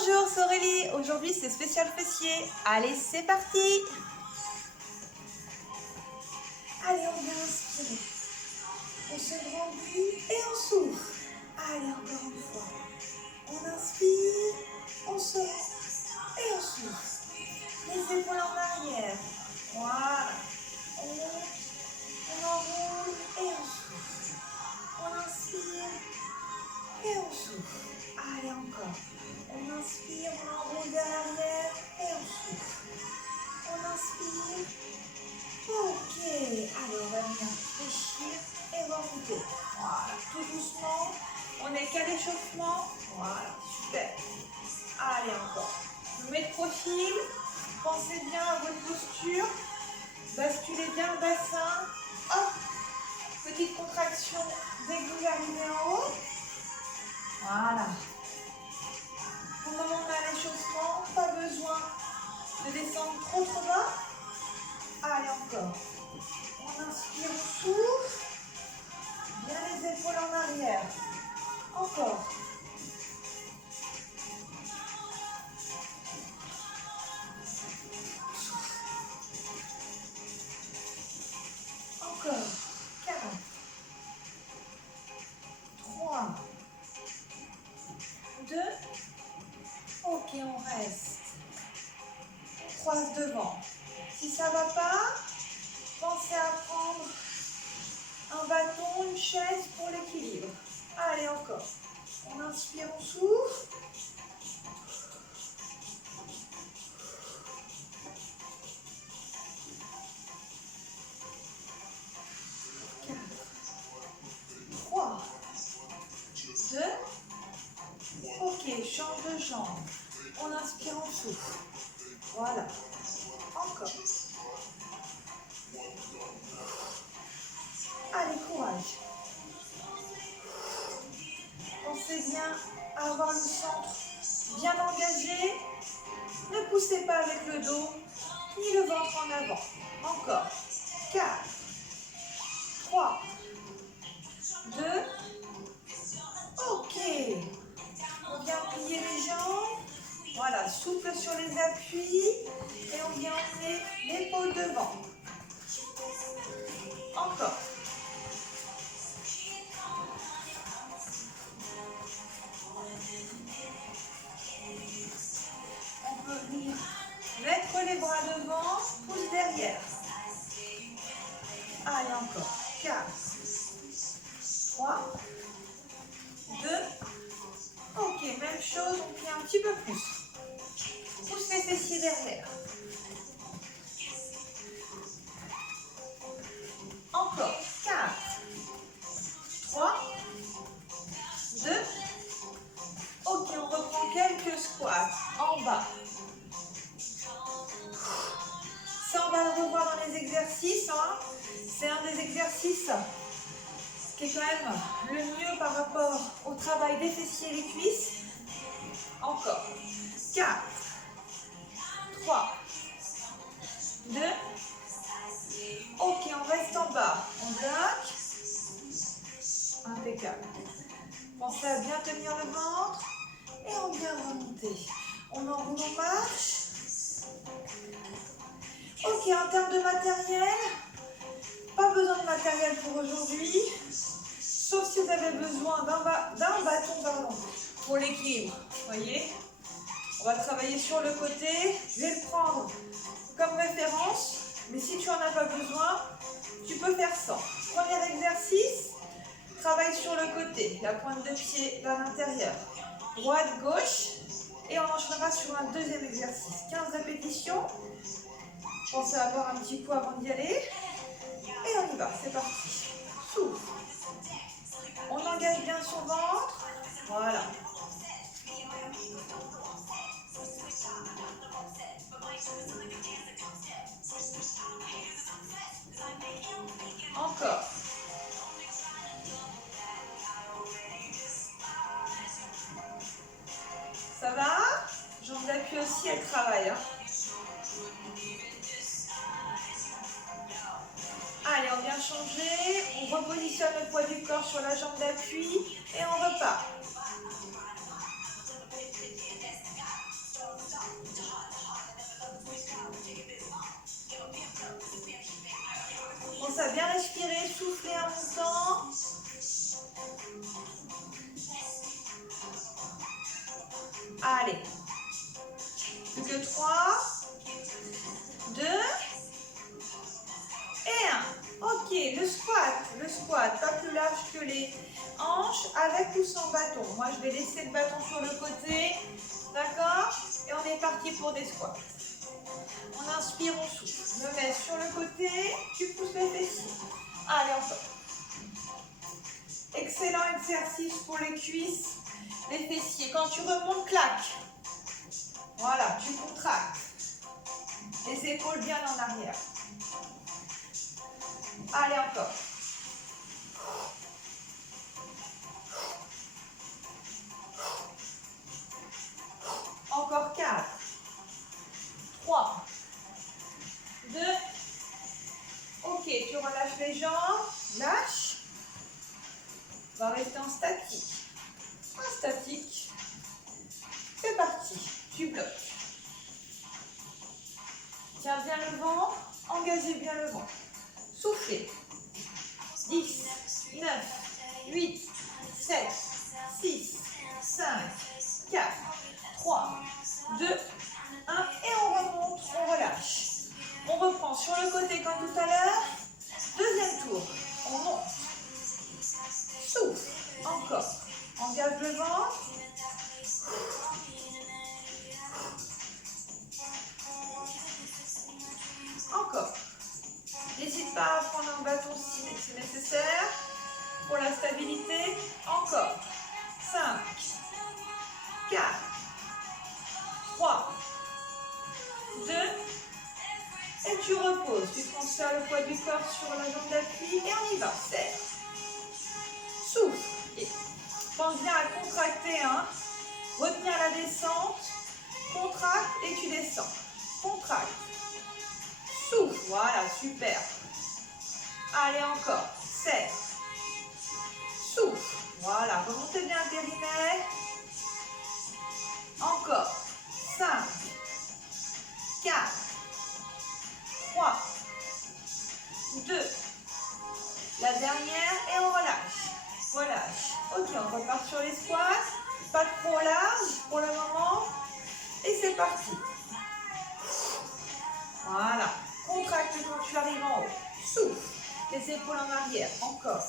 Bonjour, c'est Aurélie. Aujourd'hui, c'est spécial fessier. Allez, c'est parti. Allez, on vient inspirer. On se grandit et on souffle. Allez, encore une fois. On inspire, on sort et on souffle. Les épaules en arrière. Voilà. On enroule et on souffle. On inspire et on souffle. Allez, encore. On inspire, on enroule vers l'arrière et on souffle. On inspire. Ok. Allez, on va venir fléchir et remonter. Voilà. Tout doucement. On est qu'à l'échauffement. Voilà. Super. Allez, encore. Je vous mets de profil. Pensez bien à votre posture. Basculez bien le bassin. Hop. Petite contraction dès que vous arrivez en haut. Voilà. Au moment où on a l'échauffement, pas besoin de descendre trop bas. Allez, encore. On inspire, on souffle. Bien les épaules en arrière. Encore. Encore. 4. 3. 2. Ok, on reste. On croise devant. Si ça ne va pas, pensez à prendre un bâton, une chaise pour l'équilibre. Allez, encore. On inspire, on souffle. 4. 3. 2. Ok, change de jambe. On inspire, on souffle. Voilà. Encore. Allez, courage. Pensez bien à avoir le centre bien engagé. Ne poussez pas avec le dos, ni le ventre en avant. Encore. 4. 3. 2. Ok. On vient plier les jambes. Voilà, souple sur les appuis. Et on vient emmener l'épaule devant. Encore. On peut venir mettre les bras devant, pouce derrière. Allez, encore. 4. 3. 2. Ok, même chose, on plie un petit peu plus. Pousse les fessiers derrière. Encore. 4. 3. 2. Ok, on reprend quelques squats en bas. Ça, on va le revoir dans les exercices. Hein. C'est un des exercices qui est quand même le mieux par rapport au travail des fessiers et des cuisses. Encore. 4. 3. 2. Ok, on reste en bas. On bloque. Impeccable. Pensez à bien tenir le ventre. Et on vient remonter. On enroule, on marche. Ok, en termes de matériel, pas besoin de matériel pour aujourd'hui. Sauf si vous avez besoin d'un bâton pour l'équilibre. Voyez, on va travailler sur le côté. Je vais le prendre comme référence. Mais si tu n'en as pas besoin, tu peux faire ça. Premier exercice, travaille sur le côté. La pointe de pied vers l'intérieur. Droite, gauche. Et on enchaînera sur un deuxième exercice. 15 répétitions. Pensez à boire un petit coup avant d'y aller. Et on y va, c'est parti. Souffle. On engage bien son ventre. Voilà. Encore. Ça va? Jambe d'appui aussi, elle travaille. Hein. Allez, on vient changer. On repositionne le poids du corps sur la jambe d'appui et on repart. Allez. Plus que 3, 2 et 1. Ok, le squat, pas plus large que les hanches, avec ou sans bâton. Moi, je vais laisser le bâton sur le côté, d'accord? Et on est parti pour des squats. On inspire, on souffle. Je me mets sur le côté, tu pousses les fessiers. Allez, encore. Excellent exercice pour les cuisses, les fessiers. Quand tu remontes, claque. Voilà, tu contractes. Les épaules bien en arrière. Allez, encore. Encore 4, 3, 2. Ok, tu relâches les jambes. Lâche. On va rester en statique. En statique. C'est parti. Tu bloques. Tiens bien le ventre. Engagez bien le ventre. Soufflez. 10, 9, 8, 7, 6, 5, 4, 3, 2, 1. Et on remonte, on relâche. On reprend sur le côté comme tout à l'heure. Deuxième tour. On monte. Souffle. Encore. Engage le ventre. Encore. N'hésite pas à prendre un bâton si c'est nécessaire. Pour la stabilité. Encore. 5, 4, 3, 2. Et tu reposes. Tu transfères le poids du corps sur la jambe d'appui. Et on y va. Serre. Souffle. Et pense bien à contracter. Hein. Retenir la descente. Contracte et tu descends. Contracte. Souffle. Voilà, super. Allez, encore. Serre. Souffle. Voilà, remontez bien le périnée. Encore. 5, 4, 3, 2. La dernière et on relâche. Relâche. Ok, on repart sur les squats. Pas trop large pour le moment. Et c'est parti. Voilà. Contracte quand tu arrives en haut. Souffle. Les épaules en arrière. Encore.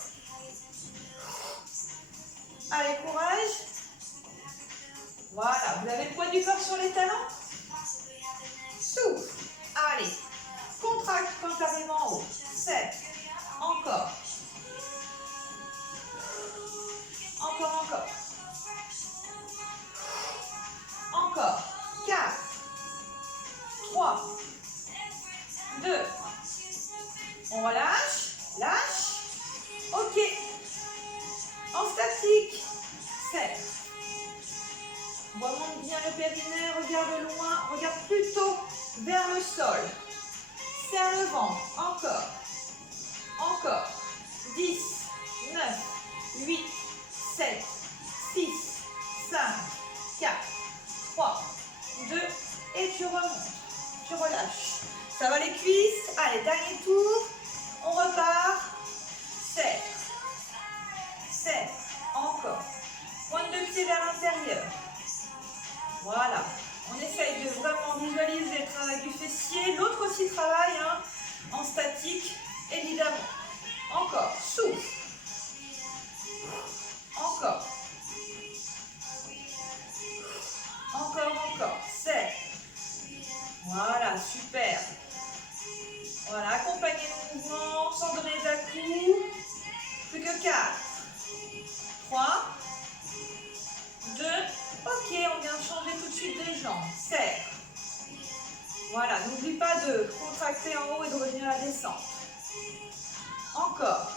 Allez, courage. Voilà. Vous avez le poids du corps sur les talons. Souffle. Allez. Contracte quand tu arrives en haut. 7. Encore. Encore, encore. Encore. 4, 3, 2. On relâche. Lâche. Ok. En statique. 7. Remonte bien le périnée. Regarde loin. Regarde plutôt vers le sol. Serre le ventre. Encore. Encore. 10, 9, 8, 7, 6, 5, 4, 3, 2. Et tu remontes. Tu relâches. Ça va les cuisses. Allez, dernier tour. On repart. Serre. Serre. Encore. Pointe de pied vers l'intérieur. Voilà. On essaye de vraiment visualiser le travail du fessier. L'autre aussi travaille hein, en statique, évidemment. Encore. Souffle. Encore. Encore, encore. Serre. Voilà, super. Voilà, accompagnez le mouvement sans donner d'à-coups. Plus que 4, 3, 2. Ok, on vient de changer tout de suite de jambes. Serre. Voilà, n'oublie pas de contracter en haut et de revenir à la descente. Encore.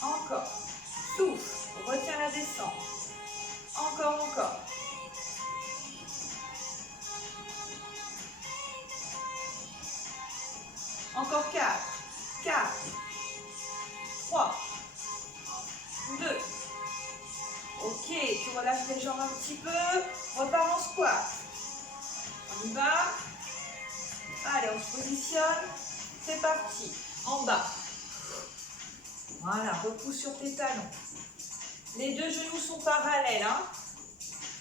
Encore. Souffle. Retiens la descente. Encore, encore. Encore 4, 4, 3, 2. Ok, tu relâches les jambes un petit peu. Repars en squat. On y va. Allez, on se positionne. C'est parti. En bas. Voilà, repousse sur tes talons. Les deux genoux sont parallèles. Hein.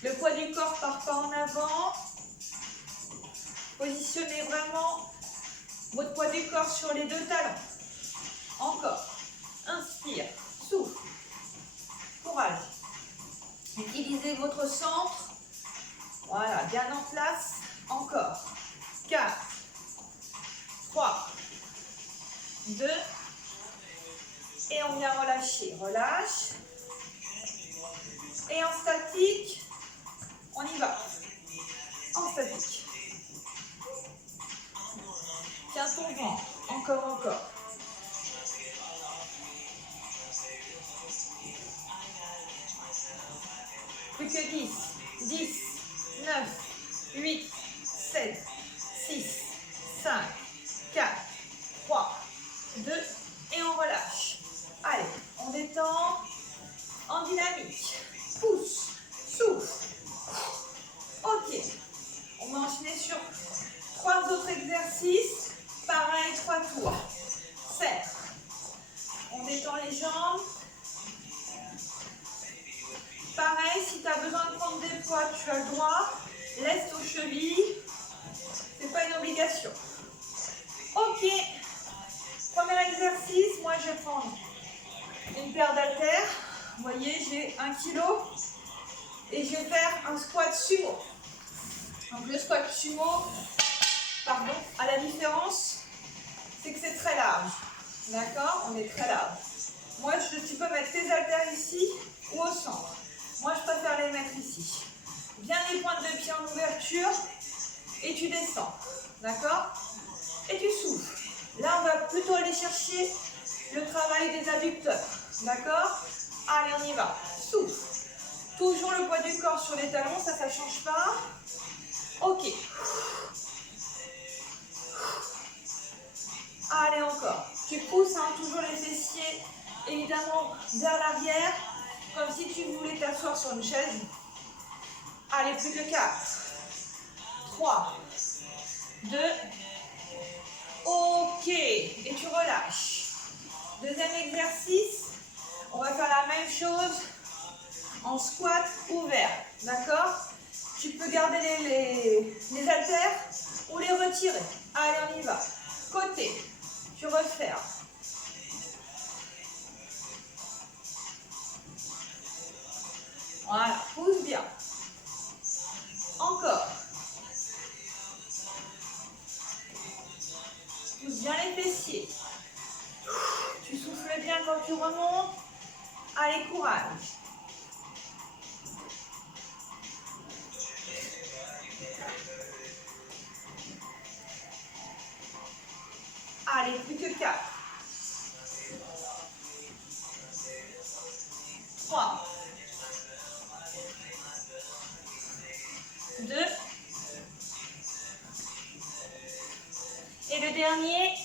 Le poids du corps part pas en avant. Positionnez vraiment votre poids du corps sur les deux talons. Encore. Inspire. Souffle. Courage. Utilisez votre centre. Voilà, bien en place. Encore. 4, 3, 2. Et on vient relâcher. Relâche. Et en statique, on y va. En statique. Tiens ton ventre. Encore. Plus que 10, 10, 9, 8, 7, 6, 5, 4, 3, 2, et on relâche. Allez, on détend en dynamique. Pousse, souffle. Ok, on va enchaîner sur 3 autres exercices. Pareil, 3 tours. Serre. On détend les jambes. Pareil, si tu as besoin de prendre des poids, tu as le droit. Laisse aux chevilles. C'est pas une obligation. Ok. Premier exercice, moi je vais prendre une paire d'haltères. Vous voyez, j'ai 1 kg. Et je vais faire un squat sumo. Donc le squat sumo, pardon, à la différence, c'est que c'est très large. D'accord? On est très large. Moi, tu peux mettre tes haltères ici ou au centre. Moi, je préfère les mettre ici. Bien les pointes de pied en ouverture et tu descends. D'accord? Et tu souffles. Là, on va plutôt aller chercher le travail des adducteurs. D'accord? Allez, on y va. Souffle. Toujours le poids du corps sur les talons, ça ne change pas. Ok. Allez, encore. Tu pousses hein, toujours les fessiers, évidemment, vers l'arrière, comme si tu voulais t'asseoir sur une chaise. Allez, plus que 4, 3, 2, ok. Et tu relâches. Deuxième exercice, on va faire la même chose en squat ouvert. D'accord? Tu peux garder les haltères ou les retirer. Allez, on y va. Côté, tu refermes. Voilà, pousse bien. Encore. Pousse bien les fessiers. Tu souffles bien quand tu remontes. Allez, courage. Allez, plus que 4. 3. 2. Et le dernier.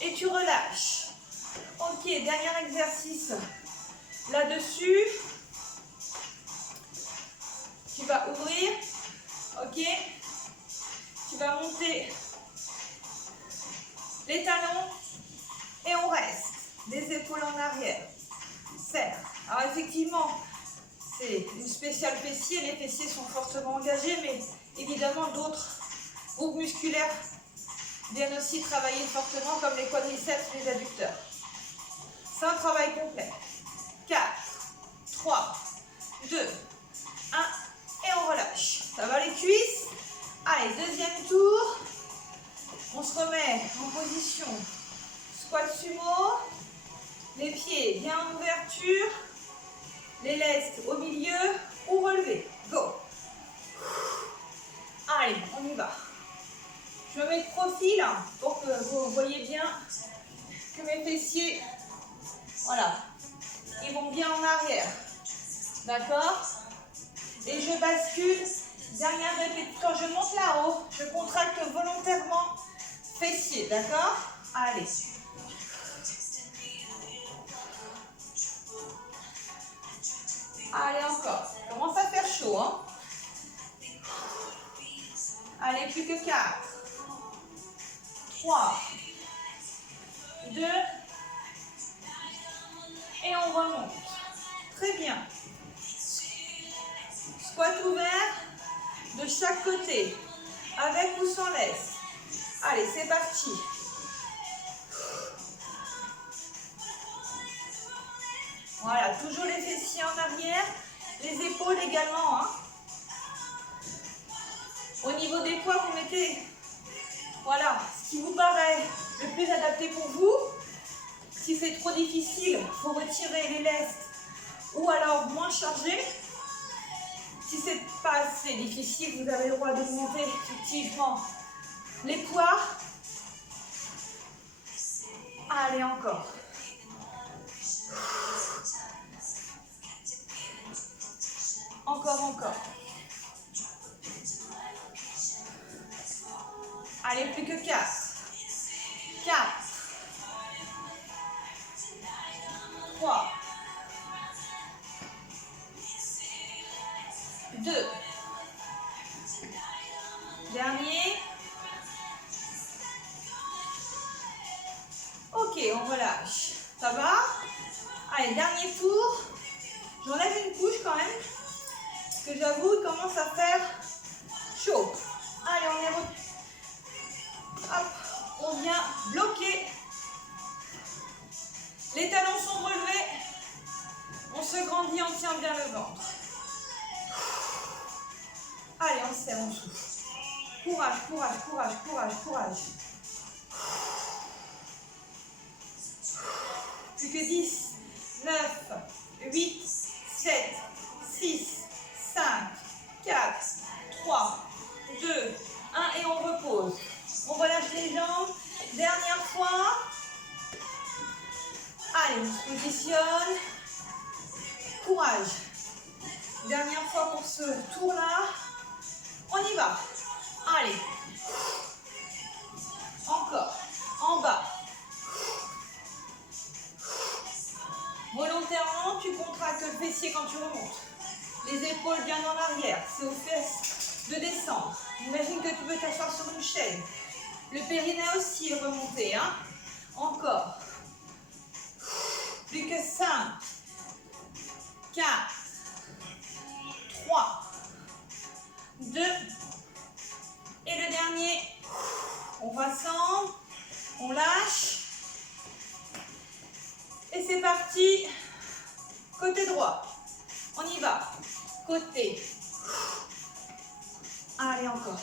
Et tu relâches. Ok, dernier exercice. Là-dessus, tu vas ouvrir. Ok. Tu vas monter les talons et on reste. Des épaules en arrière. Serre. Alors effectivement, c'est une spéciale fessier. Les fessiers sont fortement engagés, mais évidemment d'autres groupes musculaires viennent aussi travailler fortement, comme les quadriceps, les adducteurs. C'est un travail complet. 4, 3, 2, 1, et on relâche. Ça va les cuisses? Allez, deuxième tour. On se remet en position squat sumo. Les pieds bien en ouverture. Les lestes au milieu ou relevés. Go. Allez, on y va. Je me mets de profil hein, pour que vous voyez bien que mes fessiers, voilà, ils vont bien en arrière. D'accord? Et je bascule. Dernière répétition. Quand je monte là-haut, je contracte volontairement fessiers. D'accord? Allez. Allez, encore. Commence à faire chaud. Hein? Allez, plus que 4. 3. 2. Et on remonte. Très bien. Squat ouvert de chaque côté, avec ou sans laisse. Allez, c'est parti. Voilà, toujours les fessiers en arrière, les épaules également. Hein. Au niveau des poids, vous mettez, voilà, ce qui vous paraît le plus adapté pour vous. Si c'est trop difficile, il faut retirer les lestes ou alors moins chargé. Si c'est pas assez difficile, vous avez le droit d'augmenter effectivement les poids. Allez, encore. Encore, encore. Allez, plus que 4. 4. 3. 2. Dernier. Ok, on relâche. Ça va? Allez, dernier tour. J'enlève une couche quand même. Parce que j'avoue, il commence à faire chaud. Allez, on est hop, on vient bloquer. Les talons sont relevés. On se grandit, on tient bien le ventre. Allez, on serre, on souffle. Courage, courage, courage, courage, courage. Plus que 10, 9, 8, 7, 6, 5, 4, 3, 2, 1 et on repose. On relâche les jambes. Dernière fois. Allez, on se positionne. Courage. Dernière fois pour ce tour-là. On y va. Allez. Encore. En bas. Volontairement, tu contractes le fessier quand tu remontes. Les épaules bien en arrière. C'est aux fesses de descendre. Imagine que tu peux t'asseoir sur une chaise. Le périnée aussi est remonté. Hein? Encore. Plus que 5, 4, 3, 2, et le dernier. On rassemble, on lâche. Et c'est parti. Côté droit. On y va. Côté. Allez, encore.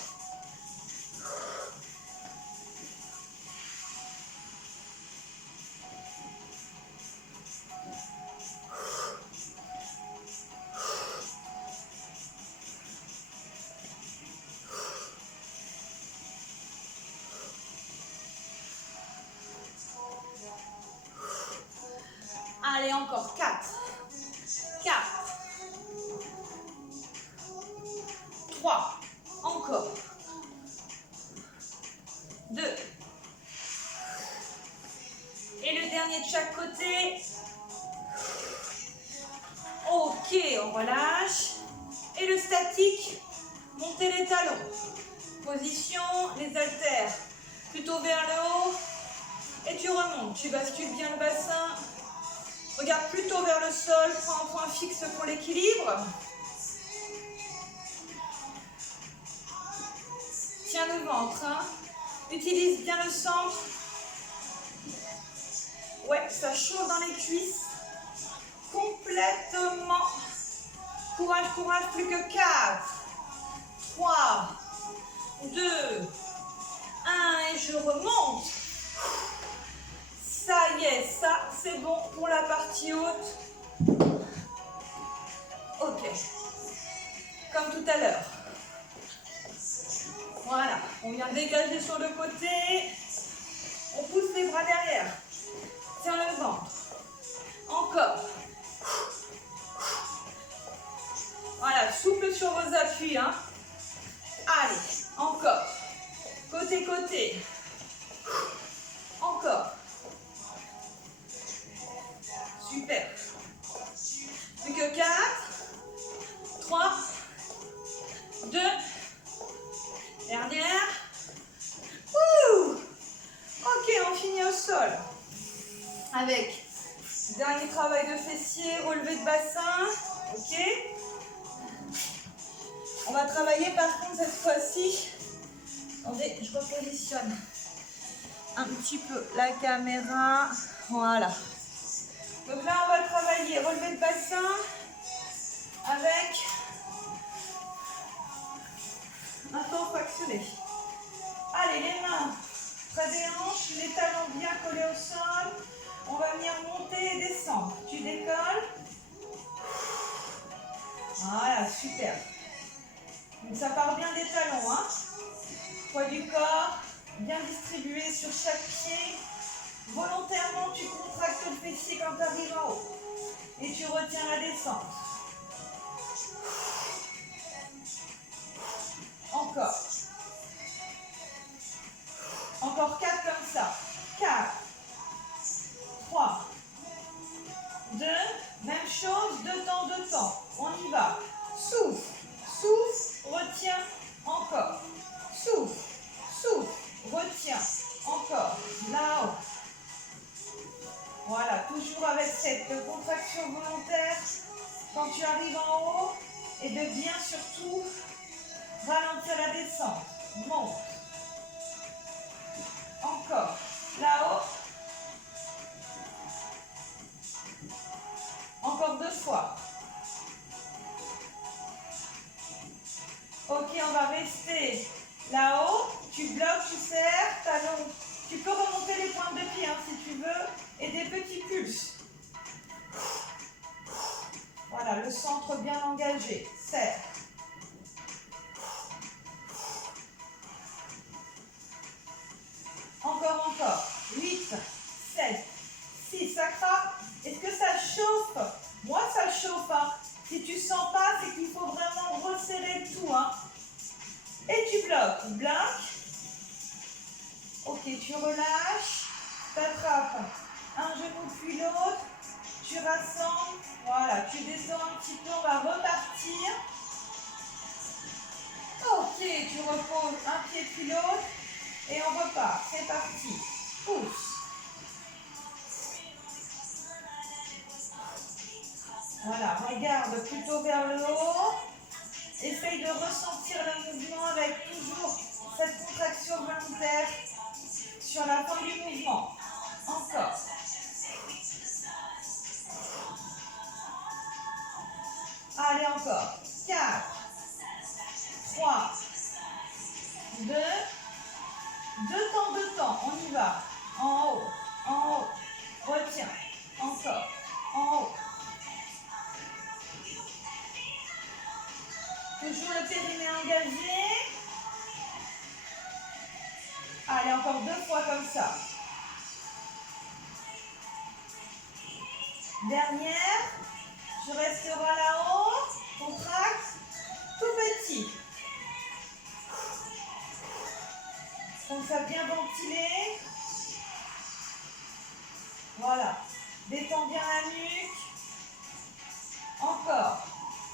Allez, encore 4, 4, 3, encore, 2, et le dernier de chaque côté. Ok, on relâche, et le statique, montez les talons, position, les haltères plutôt vers le haut, et tu remontes, tu bascules bien le bassin. Regarde plutôt vers le sol, prends un point fixe pour l'équilibre. Tiens le ventre, hein. Utilise bien le centre. Ouais, ça chauffe dans les cuisses. Complètement. Courage, courage, plus que 4, 3, 2, 1 et je remonte. Ça y est, ça c'est bon pour la partie haute. Ok, comme tout à l'heure. Voilà, on vient dégager sur le côté. On pousse les bras derrière. Tiens le ventre. Encore. Voilà, souple sur vos appuis. Hein. Allez, encore. Côté, côté. Encore. Super. Plus que 4, 3, 2, dernière. Ouh. Ok, on finit au sol. Avec dernier travail de bassin. Ok. On va travailler par contre cette fois-ci. Attendez, je repositionne un petit peu la caméra. Voilà. Donc là, on va travailler relevé de bassin avec un temps fractionné. Allez, les mains près des hanches, les talons bien collés au sol. On va venir monter et descendre. Tu décolles. Voilà, super. Donc ça part bien des talons, hein. Poids du corps, bien distribué sur chaque pied. Volontairement, tu contractes le fessier quand tu arrives en haut. Et tu retiens la descente. Encore. Encore 4 comme ça. 4, 3, 2, même chose, 2 temps, 2 temps. On y va. Souffle, souffle, retiens, encore. Souffle, souffle, retiens, encore. Là-haut. Voilà, toujours avec cette contraction volontaire quand tu arrives en haut et de bien surtout ralentir la descente. Monte. Encore. Là-haut. Encore 2 fois. Ok, on va rester là-haut. Tu bloques, tu serres, talons. Tu peux remonter les pointes de pied hein, si tu veux. Et des petits pulses. Voilà, le centre bien engagé. Serre. Encore, encore. 8, 7, 6. Ça craque. Est-ce que ça chauffe? Moi, ça chauffe. Hein. Si tu sens pas, c'est qu'il faut vraiment resserrer le tout. Hein. Et tu bloques. Bloque. Ok, tu relâches. Tu attrapes un genou puis l'autre. Tu rassembles. Voilà, tu descends un petit peu. On va repartir. Ok, tu reposes un pied puis l'autre. Et on repart. C'est parti. Pousse. Voilà, regarde plutôt vers le haut. Essaye de ressentir le mouvement avec toujours cette contraction volontaire sur la fin du mouvement. Encore. Allez, encore. 4, 3, 2, 2 temps. On y va. En haut, en haut. Retiens. Encore. En haut. Toujours le périnée engagé. Allez, encore 2 fois comme ça. Dernière. Tu resteras là-haut. Contracte. Tout petit. Comme ça, bien ventilé. Voilà. Détends bien la nuque. Encore.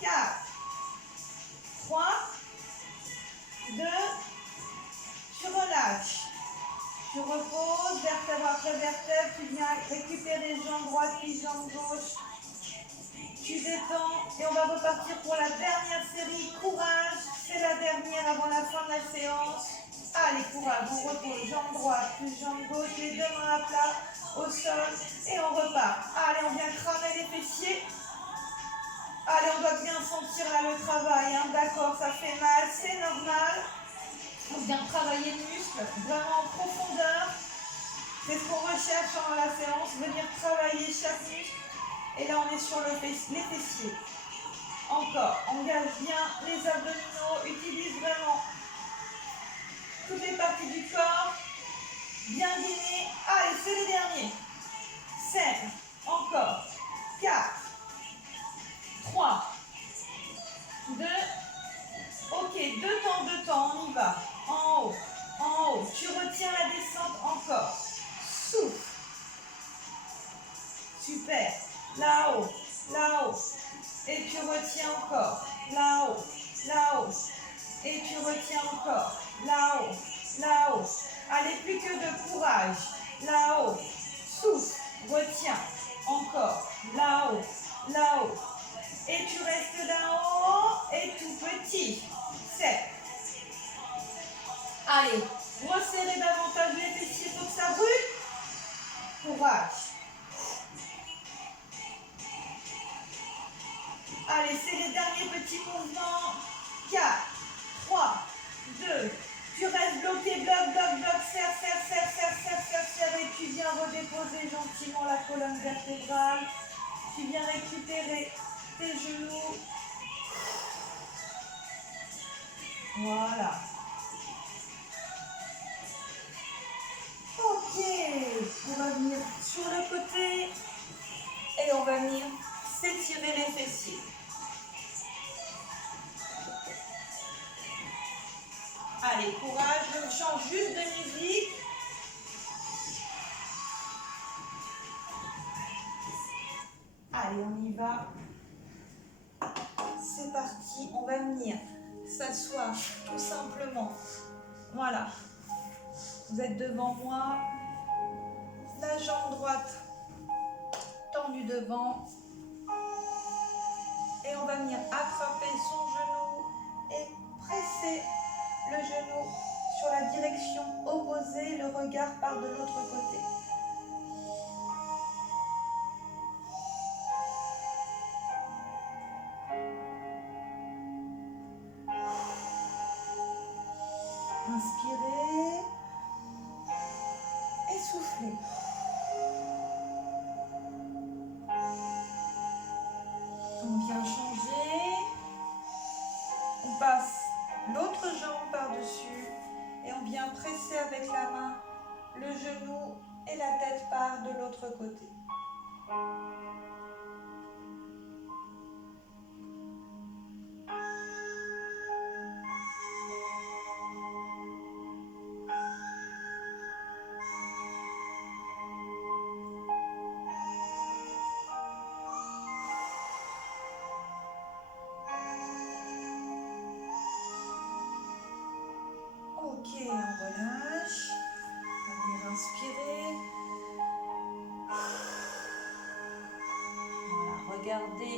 4, 3, 2, tu relâches. Tu reposes, vertèbre après vertèbre, tu viens récupérer jambes droites puis jambes gauches. Tu détends et on va repartir pour la dernière série. Courage, c'est la dernière avant la fin de la séance. Allez, courage, on repose, jambe droite puis jambe gauche, les deux mains à plat, au sol et on repart. Allez, on vient cramer les fessiers. Allez, on doit bien sentir là le travail, hein. D'accord, ça fait mal, c'est normal. On vient travailler le muscle, vraiment en profondeur. C'est ce qu'on recherche dans la séance, venir travailler chaque muscle. Et là, on est sur les fessiers. Encore, engage bien les abdominaux, utilise vraiment toutes les parties du corps. Bien gainé. Allez, c'est le dernier. 5, encore. 4, 3, 2, ok, 2 temps, on y va. En haut, tu retiens la descente encore. Souffle. Super. Là-haut, et tu retiens encore. Là-haut, et tu retiens encore. Là-haut. Allez, plus que de courage. Là-haut, souffle, retiens. Encore. Là-haut. Et tu restes d'un haut et tout petit. 7. Allez, resserrez davantage les fessiers pour que ça brûle. Courage. Allez, c'est les derniers petits mouvements. 4, 3, 2. Tu restes bloqué, bloc, serre, et tu viens redéposer gentiment la colonne vertébrale. Tu viens récupérer tes genoux. Voilà. Ok, on va venir sur le côté et on va venir s'étirer les fessiers. Allez, courage, je change juste de musique. Allez, on y va. C'est parti, on va venir s'asseoir tout simplement. Voilà. Vous êtes devant moi. La jambe droite tendue devant. Et on va venir attraper son genou et presser le genou sur la direction opposée. Le regard part de l'autre côté. Inspirez et soufflez. On vient changer. On passe l'autre jambe par-dessus et on vient presser avec la main le genou et la tête part de l'autre côté. Ok, on relâche. On va venir inspirer. Voilà, regardez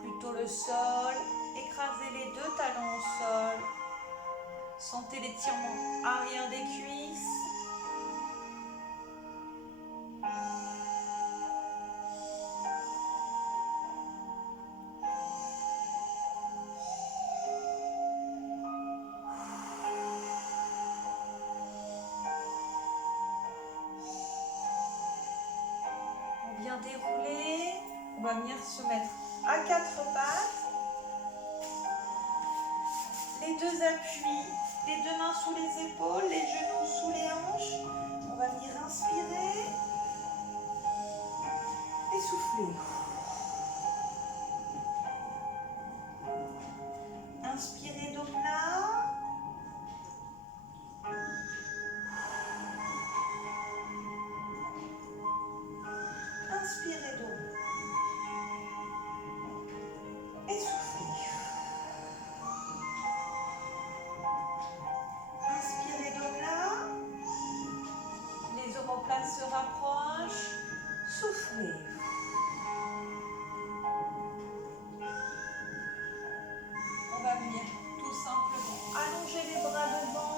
plutôt le sol. Écrasez les deux talons au sol. Sentez l'étirement arrière des cuisses. Dérouler, on va venir se mettre à quatre pattes, les deux appuis, les deux mains sous les épaules, les genoux sous les hanches. On va venir inspirer et souffler. Inspirez donc là. Inspirez donc. Et soufflez. Inspirez donc là. Les omoplates se rapprochent. Soufflez. On va venir tout simplement allonger les bras devant.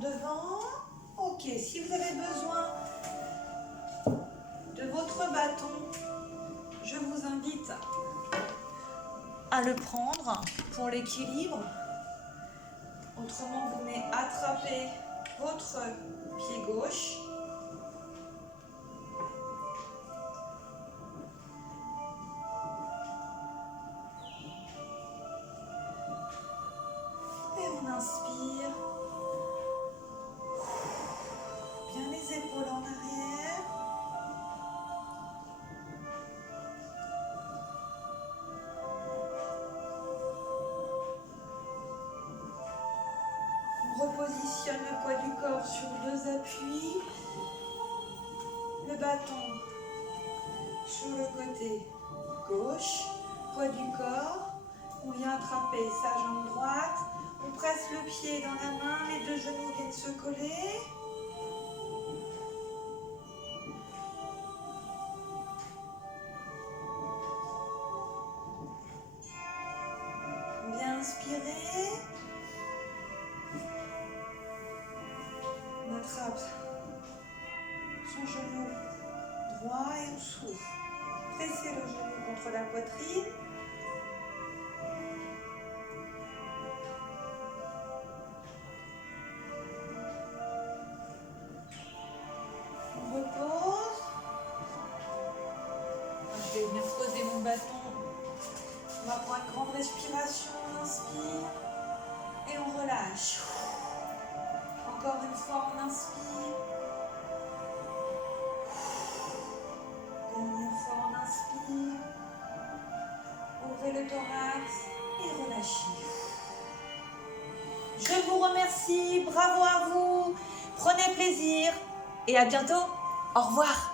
Devant. Ok, si vous avez besoin de votre bâton, je vous invite à le prendre pour l'équilibre. Autrement, vous venez attraper votre pied gauche. Et on inspire. Bien les épaules en arrière. On repositionne le poids du corps sur deux appuis. Le bâton sur le côté. gauche, poids du corps. On vient attraper sa jambe droite. On presse le pied dans la main, les deux genoux viennent se coller. Bien inspirer. On attrape son genou droit et on souffle. Pressez le genou contre la poitrine. On repose. Je vais venir poser mon bâton. On va prendre une grande respiration. On inspire et on relâche. Encore une fois, on inspire. Dernière fois, on inspire. Ouvrez le thorax et relâchez. Je vous remercie. Bravo à vous. Prenez plaisir et à bientôt. Au revoir.